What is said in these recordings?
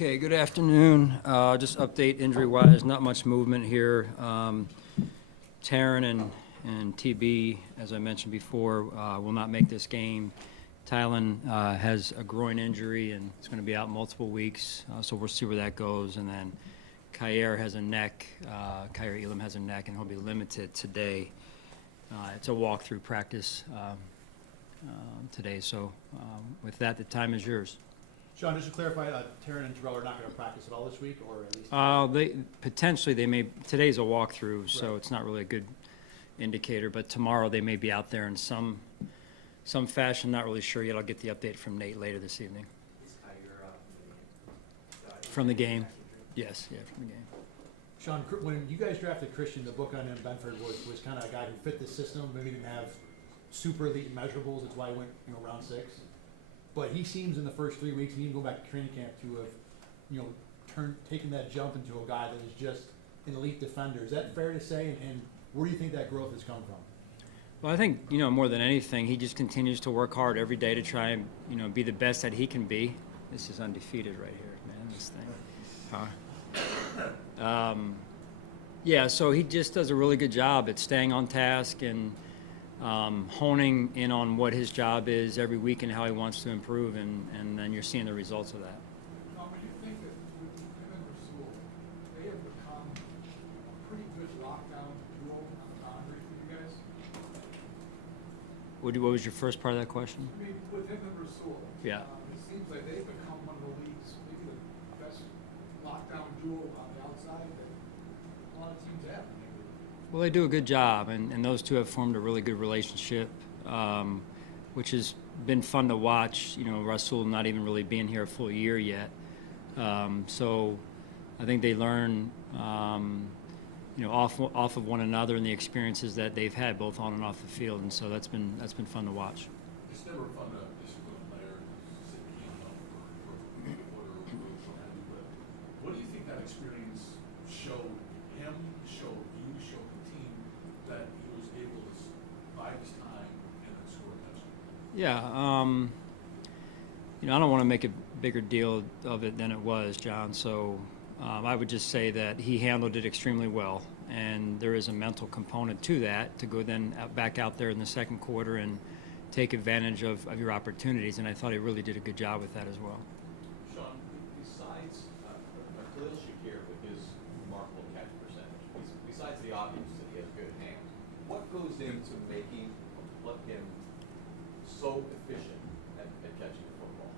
Okay, good afternoon. Just update injury-wise, not much movement here. Taryn and TB, as I mentioned before, will not make this game. Tylen has a groin injury and it's going to be out multiple weeks, so we'll see where that goes. And then Kyer has a neck, Kyer Elam has a neck, and he'll be limited today. It's a walkthrough practice today, so with that, the time is yours. Sean, just to clarify, Taryn and Terrell are not going to practice at all this week, or at least? They may. Today's a walkthrough, so Right. it's not really a good indicator. But tomorrow they may be out there in some fashion. Not really sure yet. I'll get the update from Nate later this evening. From the game, yes, yeah, from the game. Sean, when you guys drafted Christian, the book on him, Benford, was kind of a guy who fit the system. Maybe didn't have super elite measurables. That's why he went, round 6. But he seems in the first 3 weeks, and even going back to training camp, to have, taken that jump into a guy that is just an elite defender. Is that fair to say? And where do you think that growth has come from? Well, I think more than anything, he just continues to work hard every day to try and be the best that he can be. This is undefeated right here, man. This thing. Yeah, so he just does a really good job at staying on task and honing in on what his job is every week and how he wants to improve, and then you're seeing the results of that. Tom, do you think that with him and Rasul, they have become a pretty good lockdown duo on the boundary for you guys? What was your first part of that question? I mean, with him and Rasul, Yeah. it seems like they've become one of the league's, maybe the best lockdown duo on the outside that a lot of teams have. Well, they do a good job, and those two have formed a really good relationship, which has been fun to watch. Rasul not even really being here a full year yet, so I think they learn, off of one another and the experiences that they've had both on and off the field, and so that's been fun to watch. It's never fun to discipline a player and sit the game up for a quarter or what have you, but what do you think that experience showed him, showed you, showed the team, that he was able to bide his time and then score a touchdown? Yeah, I don't want to make a bigger deal of it than it was, John. So I would just say that he handled it extremely well, and there is a mental component to that to go then back out there in the second quarter and take advantage of your opportunities, and I thought he really did a good job with that as well. Sean, besides Khalil Shakir with his remarkable catch percentage, besides the obvious that he has good hands, what goes into making him so efficient at catching the football?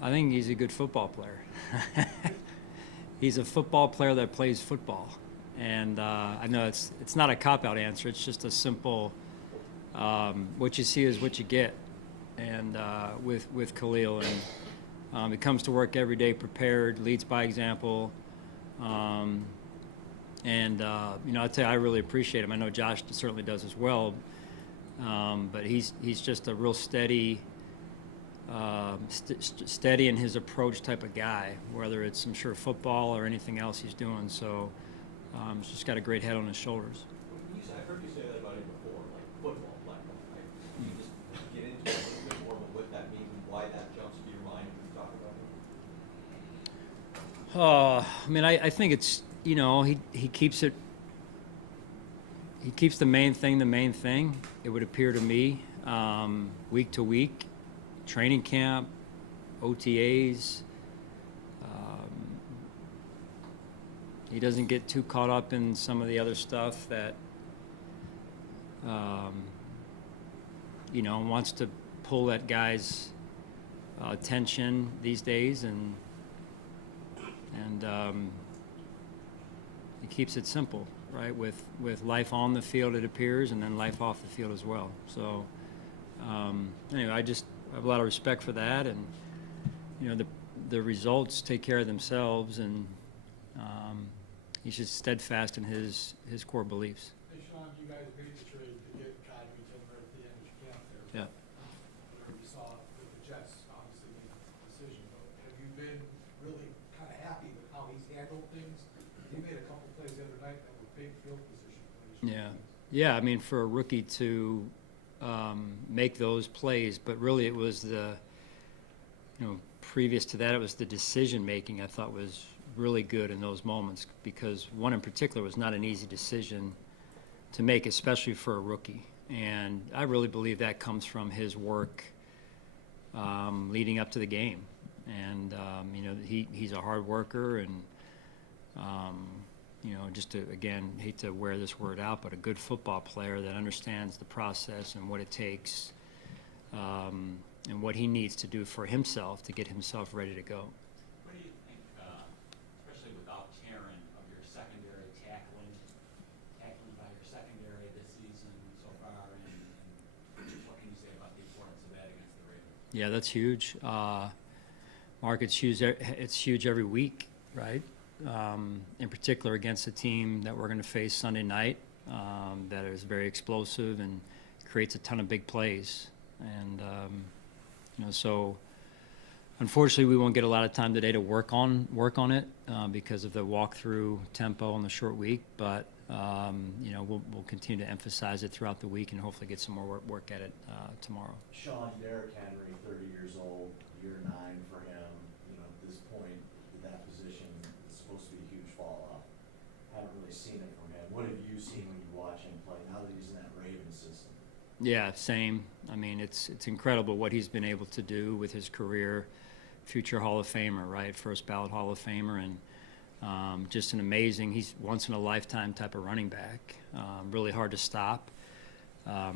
I think he's a good football player. He's a football player that plays football, and I know it's not a cop-out answer. It's just a simple what you see is what you get, and with Khalil, and he comes to work every day prepared, leads by example, and I'd say I really appreciate him. I know Josh certainly does as well, but he's just a real steady in his approach type of guy, whether it's, I'm sure, football or anything else he's doing. So he's just got a great head on his shoulders. I've heard you say that about him before, like football player. Right? Can you just get into it a little bit more about what that means and why that jumps to your mind when you talk about him? I think it's, he keeps it. He keeps the main thing. It would appear to me, week to week. Training camp, OTAs. He doesn't get too caught up in some of the other stuff that, wants to pull that guy's attention these days, and he keeps it simple, right? With life on the field, it appears, and then life off the field as well. So anyway, I have a lot of respect for that, and the results take care of themselves, and he's just steadfast in his core beliefs. Hey, Sean, you guys made the trade to get Kai Beaton right at the end of your camp there. Yeah. We saw that the Jets obviously made the decision, but have you been really kind of happy with how he's handled things? He made a couple plays the other night that were big field position plays. Yeah. I mean, for a rookie to make those plays, but really it was the previous to that, it was the decision-making I thought was really good in those moments, because one in particular was not an easy decision to make, especially for a rookie. And I really believe that comes from his work leading up to the game. And, he's a hard worker, and, just to, again, hate to wear this word out, but a good football player that understands the process and what it takes, and what he needs to do for himself to get himself ready to go. What do you think, especially without Taryn, of your secondary tackling by your secondary this season so far, and what can you say about the importance of that against the Ravens? Yeah, that's huge. Mark, it's huge every week, right? In particular against a team that we're going to face Sunday night, that is very explosive and creates a ton of big plays. And, so unfortunately we won't get a lot of time today to work on it because of the walkthrough tempo on the short week. But, we'll continue to emphasize it throughout the week and hopefully get some more work at it tomorrow. Sean, Derrick Henry, 30 years old, year 9 for him. At this point, that position is supposed to be a huge fall off. Haven't really seen it from him. What have you seen when you watch him play now that he's in that Ravens system? Yeah, same. I mean, it's incredible what he's been able to do with his career. Future Hall of Famer, right? First ballot Hall of Famer, and just an amazing, he's once in a lifetime type of running back. Really hard to stop.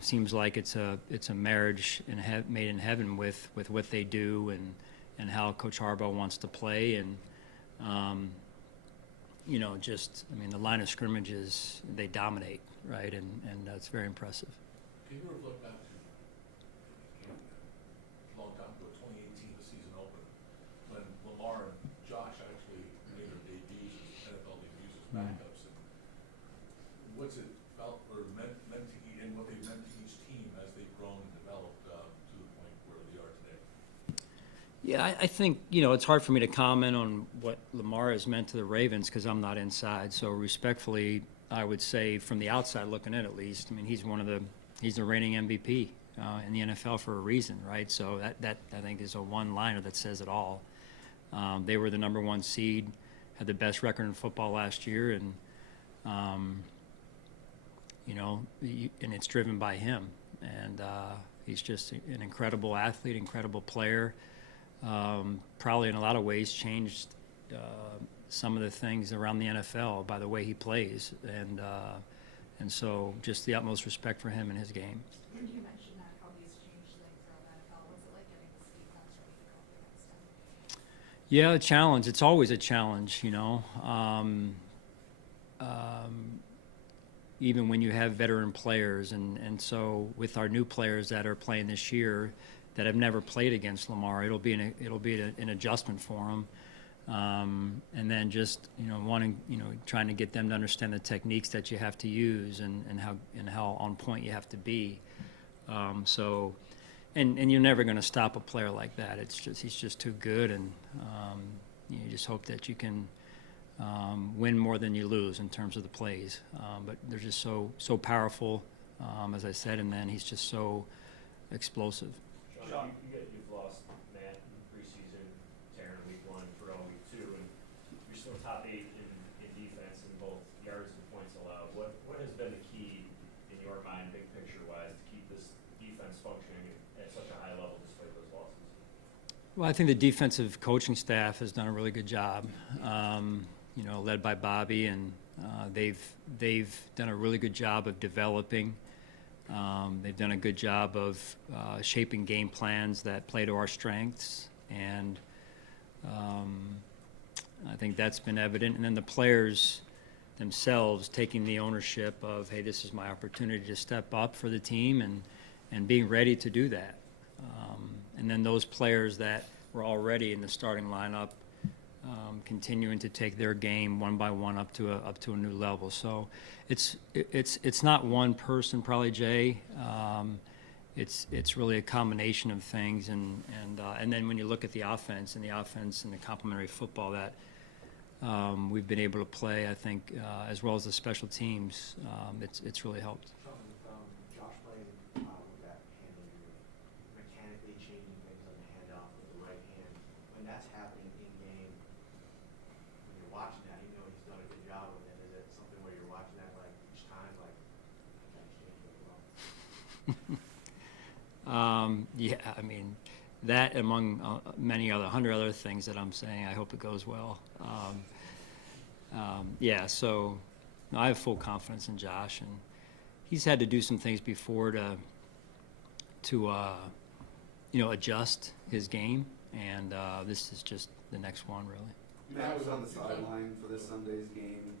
Seems like it's a marriage made in heaven with what they do and how Coach Harbaugh wants to play. And the line of scrimmages, they dominate, right? And that's very impressive. Can you reflect back to, a long time ago, 2018, the season opener, when Lamar and Josh actually made their debuts as NFL debuts as backups, and what's it felt or meant to each, and what they meant to each team as they've grown and developed to the point where they are today? Yeah, I think, it's hard for me to comment on what Lamar has meant to the Ravens because I'm not inside. So respectfully, I would say from the outside looking in at least, I mean, he's the reigning MVP in the NFL for a reason, right? So that I think is a one-liner that says it all. They were the number 1 seed, had the best record in football last year, and and it's driven by him. And he's just an incredible athlete, incredible player. Probably in a lot of ways changed some of the things around the NFL by the way he plays. And so just the utmost respect for him and his game. And you mentioned that, how he's changed things around the NFL. What's it like getting this defense ready to go up against him? Yeah, a challenge. It's always a challenge, even when you have veteran players. And so with our new players that are playing this year that have never played against Lamar, it'll be an adjustment for them. And then just trying to get them to understand the techniques that you have to use and how on point you have to be. And you're never going to stop a player like that. He's just too good, and you just hope that you can win more than you lose in terms of the plays. But they're just so powerful, as I said, and then he's just so explosive. Sean, you've lost Matt in preseason, Taryn week 1, Terrell week 2, and you're still top 8 in defense in both yards and points allowed. What has been the key in your mind, big picture wise, to keep this defense functioning at such a high level despite those losses? Well, I think the defensive coaching staff has done a really good job, led by Bobby, and they've done a really good job of developing. They've done a good job of shaping game plans that play to our strengths, and I think that's been evident. And then the players themselves taking the ownership of, hey, this is my opportunity to step up for the team, and being ready to do that. And then those players that were already in the starting lineup continuing to take their game one by one up to a new level. So it's not one person, probably, Jay. It's really a combination of things, and then when you look at the offense and the complementary football that we've been able to play, I think, as well as the special teams, it's really helped. Josh playing with that hand, mechanically changing things on the handoff with the right hand. When that's happening in game, when you're watching that, you know he's done a good job with it, is it something where you're watching that like each time, like, I gotta change it well? Yeah, I mean, that among many other, 100 other things that I'm saying, I hope it goes well. Yeah, so no, I have full confidence in Josh, and he's had to do some things before to adjust his game, and this is just the next one, really. Matt was on the sideline for this Sunday's game.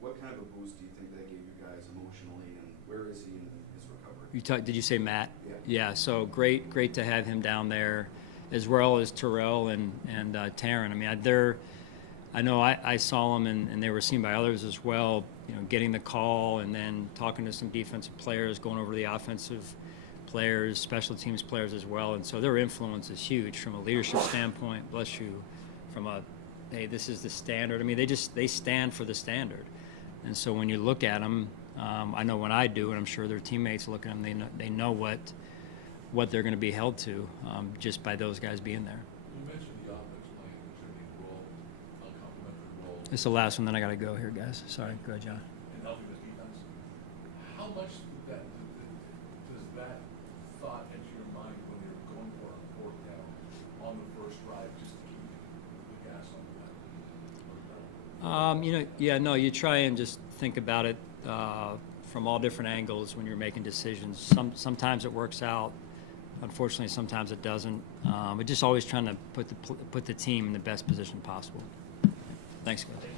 What kind of a boost do you think that gave you guys emotionally, and where is he in his recovery? Did you say Matt? Yeah. Yeah, so great to have him down there, as well as Terrell and Taryn. I mean, I know I saw them, and they were seen by others as well, getting the call and then talking to some defensive players, going over the offensive players, special teams players as well. And so their influence is huge from a leadership standpoint, bless you, from a, hey, this is the standard. I mean, they stand for the standard. And so when you look at them, I know when I do, and I'm sure their teammates look at them, they know what they're going to be held to just by those guys being there. You mentioned the offense playing a contributing role, a complementary role It's the last one, then I got to go here, guys. Sorry, go ahead, John. in helping this defense. How much does that thought enter your mind when you're going for a fourth down on the first drive just to keep the gas on the pedal? You try and just think about it from all different angles when you're making decisions. Sometimes it works out. Unfortunately, sometimes it doesn't. But just always trying to put the team in the best position possible. Thanks, guys.